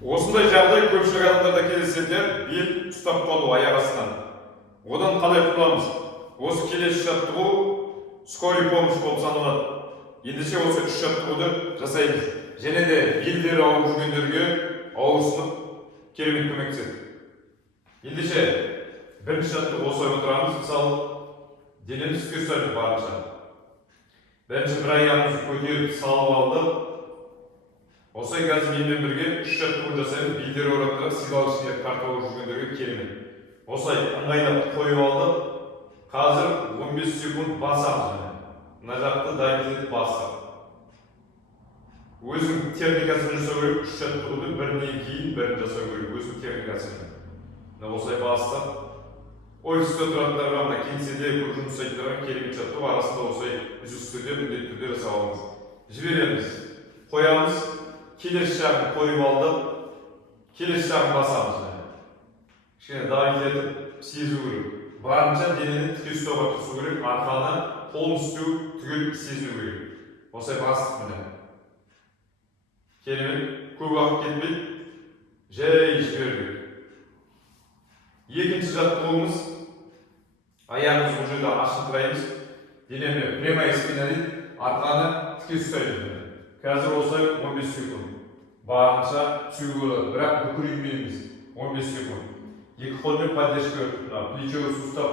Осындай жағдай көпшілік адамдарда кездеседі. Бел ұстап қалу аяқ астынан. Одан қалай құтыламыз? Осы келесі жаттығу скорый помощь болып саналады. Ендеше осы үш жаттығуды жасаймыз. Және де белдері ауырып жүргендерге ауырсынып керемет көмектеседі. Ендеше бірінші жаттығу осылай отырамыз. Мысалы, денеміз үстке ұстайды барынша. Бірінші бір аяғымызды көтеріп салып алдық. Осылай қазір менімен бірге үш жаттығу жасаймыз. Белдері ауырып сигнал ішінде қарт ауырып жүргендерге керемет. Осылай ыңғайлап қойып алдық. Қазір 15 секунд басамыз. Мына жақты дайын етіп бастық. Өзің техникасын жасау керек. Үш жаттығуды бірінен кейін бірін жасау керек. Өзің техникасын. Осылай бастық. Офисте отыратындарға, мына кеңседе көп жұмыс жасайтындарға керемет жаттығу арасында осылай үздіксіздерде міндетті түрде жасап аламыз. Жібереміз. Қоямыз. Келесі жағын қойып алдық. Келесі жағын басамыз. Кішкене дайын етіп сезу керек. Барынша денені тіке ұстауға тырысу керек. Арқаны қолын үстеу түгел сезу керек. Осылай бастық міне. Керемет. Көп уақыт кетпейді. Жай жібердік. Екінші жаттығуымыз аяғымызды бұл жерде ашыңқыраймыз. Денені прямая спина дейді. Арқаны тіке ұстаймыз. Қазір осылай 15 секунд. Барынша түсуге болады. Бірақ бүкіреймейміз. 15 секунд. Екі қолмен поддержка плечо ұстап,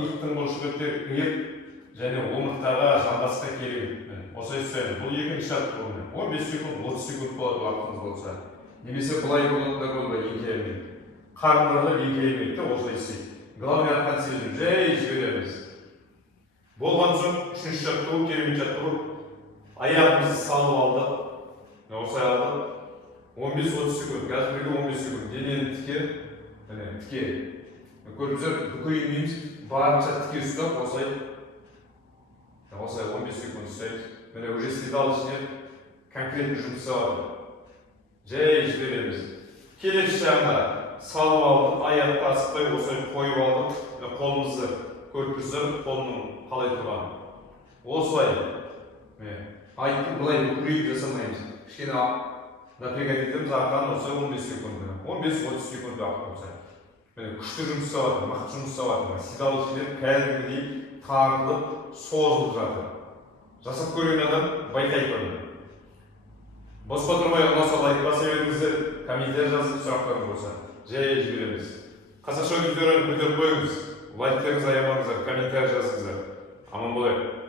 иықтың бұлшықеттерін иіп, және омыртқаға жамбасқа керемет. Осылай ұстаймыз. Бұл екінші жаттығу. 15 секунд, 30 секунд болады уақытыңыз болса. Немесе былай болады да болады еңкеймейді. Қарындырылып еңкеймейді, осылай істейді. Главный арқан сезу. Жай жібереміз. Болған соң үшінші жаттығу, керемет жаттығу. Аяғымызды салып алдық. Осылай алдық. 15-30 секунд. Қазір бірге 15 секунд. Денені тіке. Тіке. Көрдіңіздер, бүкіреймейміз. Барынша тіке ұстап, осылай 15 секунд ұстаймыз. Міне уже сигнал ішіне конкретті жұмыс жасап. Жай жібереміз. Келесі жағында салып алдық, аяқты асықпай осылай қойып алдық. Қолымызды көріп қолының қалай тұрғанын. Осылай. Айттым, былай бүкірейіп жасамаймыз. Кішкене напрягать етеміз, арқаны осылай 15 секунд. 15-30 секунд уақыт болса. Күшті жұмыс жасап, мықты жұмыс жасап, сигнал ішінде кәдімгідей тартылып, созылып жатыр. Жасап көрген адам байқайды. Босқа тұрмай ұнаса лайк баса беріңіздер, комментарий жазып сұрақтарыңыз болса, жай жібереміз. Қазақша видеоларды көтеріп қойыңыз, лайктеріңізді аямаңыздар, комментарий жазыңыздар. Аман болайық.